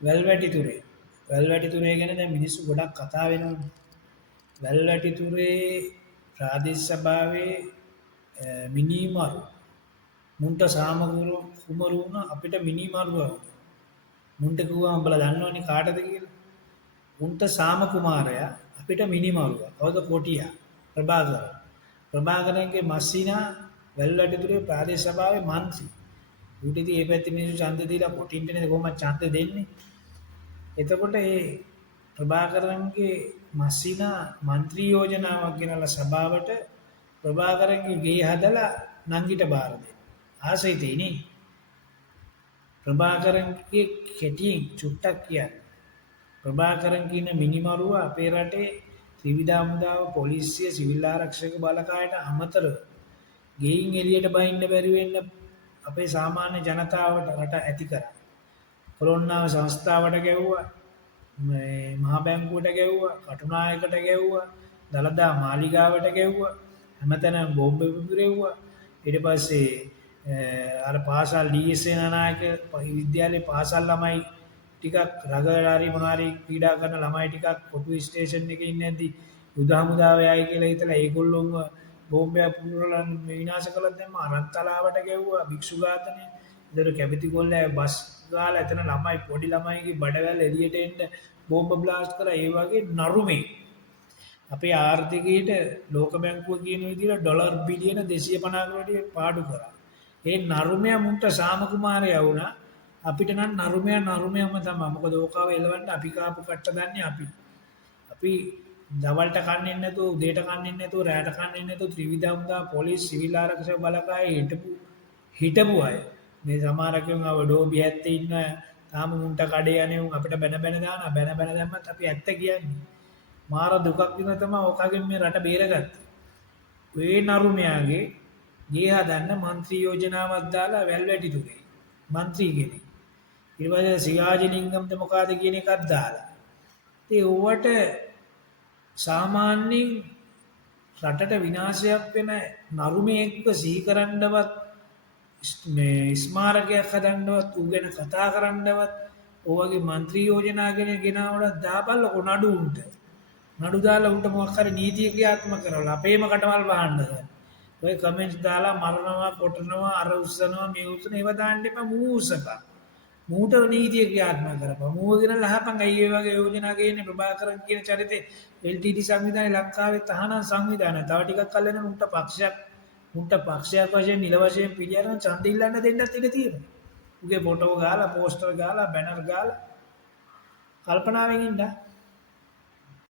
වැල්වැටිතුරේ. වැල්වැටිතුරේ ගැන දැන් මිනිස්සු ගොඩක් කතා වෙනවනේ. වැල්වැටිතුරේ ප්‍රාදේශ සභාවේ මිනිමරු මුන්ට සාමකුරු කුමරු වුණ අපිට මිනිමරුව මුන්ට කිව්වා උඹලා දන්නවනේ කාටද කියලා. උන්ට සාම කුමාරයා අපිට මිනිමරුව. කවුද කොටියා? ප්‍රභාකර. ප්‍රභාකරන්ගේ මස්සිනා වැල්වැටිතුරේ ප්‍රාදේශ සභාවේ මන්ත්‍රී. ඌට ඉතින් මේ පැත්තේ මිනිස්සු ඡන්ද දීලා කොටින්ට නේද කොහොමද ඡන්ද දෙන්නේ? එතකොට ඒ ප්‍රභාකරන්ගේ මස්සිනා මන්ත්‍රී යෝජනාවක් ගෙනලා සභාවට ප්‍රභාකරන්ගේ ගේ හදලා නංගිට බාර දෙන්න. ආසයි තියෙන්නේ. ප්‍රභාකරන්ගේ කෙටියෙන් චුට්ටක් කියන්න. ප්‍රභාකරන් කියන මිනිමරුව අපේ රටේ ත්‍රිවිධ හමුදාව පොලිසිය සිවිල් ආරක්ෂක බලකායට අමතරව ගෙයින් එළියට බහින්න බැරි වෙන්න අපේ සාමාන්‍ය ජනතාවට රට ඇති කරා. කොරෝනාව සංස්ථාවට ගැව්වා, මහා බැංකුවට ගැව්වා, කටුනායකට ගැව්වා, දළදා මාලිගාවට ගැව්වා, හැමතැනම බෝම්බ පිපිරෙව්වා. ඊට පස්සේ අර පාසල් ඩීඑස්එ නානායක විද්‍යාලයේ පාසල් ළමයි ටිකක් රගලාරි මොනාරි ක්‍රීඩා කරන ළමයි ටිකක් කොටු ස්ටේෂන් එකේ ඉන්නේ නැද්දි යුද හමුදාවේ ආයි කියලා හිතලා ඒගොල්ලොන්ව බෝම්බයක් පුරලා විනාශ කළා දැම්ම අරන්තලාවට ගැව්වා භික්ෂු ඝාතනය. ඒතර කැපිති කොල්ලේ බස් ගාලා එතන ළමයි පොඩි ළමයිගේ බඩවැල් එළියට එන්න බෝම්බ බ්ලාස්ට් කරා. ඒ වගේ නරුමේ අපේ ආර්ථිකයට ලෝක බැංකුව කියන විදිහට ඩොලර් බිලියන 250කට වැඩිය පාඩු කරා. ඒ නරුමයා මුන්ට සාම කුමාරයා වුණා. අපිට නම් නරුමයා නරුමයාම තමයි. මොකද ඕකාව එලවන්න අපි කාපු කට්ට දන්නේ අපි. අපි දවල්ට කන්නේ නැතුව උදේට කන්නේ නැතුව රැට කන්නේ නැතුව ත්‍රිවිධ හමුදා පොලිස් සිවිල් ආරක්ෂක බලකායේ හිටපු අය. මේ සමහරකම් අව ඩෝබි ඇත්තේ ඉන්න තාම මුන්ට කඩේ යන්නේ උන් අපිට බැන බැන දානවා. බැන බැන දැම්මත් අපි ඇත්ත කියන්නේ. මාර දුකක් දින තමයි ඕකාගෙන් මේ රට බේරගත්තේ. ඔය නරුමයාගේ ගේ හදන්න මන්ත්‍රී යෝජනාවක් දාලා වැල්වැටිතුරේ මන්ත්‍රී කෙනෙක්. ඊට පස්සේ සියාජලිංගම්ද මොකಾದ කියන එකක් දාලා. ඉතින් ඕවට සාමාන්‍යයෙන් රටට විනාශයක් වෙන නරුමයෙක්ව සිහි කරන්නවත් මේ ස්මාරකයක් හදන්නවත් ඌ ගැන කතා කරන්නවත් ඔයගේ മന്ത്രി යෝජනා ගැන ගෙනාවලා දාපල්ලකො නඩු උන්ට. නඩු දාලා උන්ට මොකක් හරි නීතිය ක්‍රියාත්මක කරලා අපේම කටවල් වහන්න දැන්. ඔය කමෙන්ට්ස් දාලා මරනවා කොටනවා අර උස්සනවා මේ උස්සන ඒව දාන්න එපා මූසපා. මූට නීතිය ක්‍රියාත්මක කරපන්. මූව ගෙනල්ලා අහපන් අයියේ වගේ යෝජනා ගේන්නේ ප්‍රභාකරන් කියන චරිතේ LTT සංවිධානයේ ලංකාවේ තහනම් සංවිධානය. තව ටිකක් කල් වෙන උන්ට පක්ෂයක් වශයෙන් නිල වශයෙන් පිළිඅරන් ඡන්ද ඉල්ලන්න දෙන්නත් ඉඩ තියෙනවා. උගේ ෆොටෝ ගාලා පෝස්ටර් ගාලා බැනර් ගාලා කල්පනාවෙන් ඉන්න